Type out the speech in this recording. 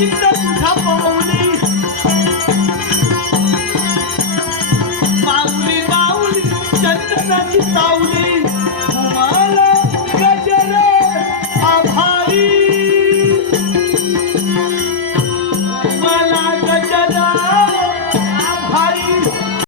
शिंद तुझा पाहुणी पाऊली पाऊली चंदनाची सावली. तुम्हाला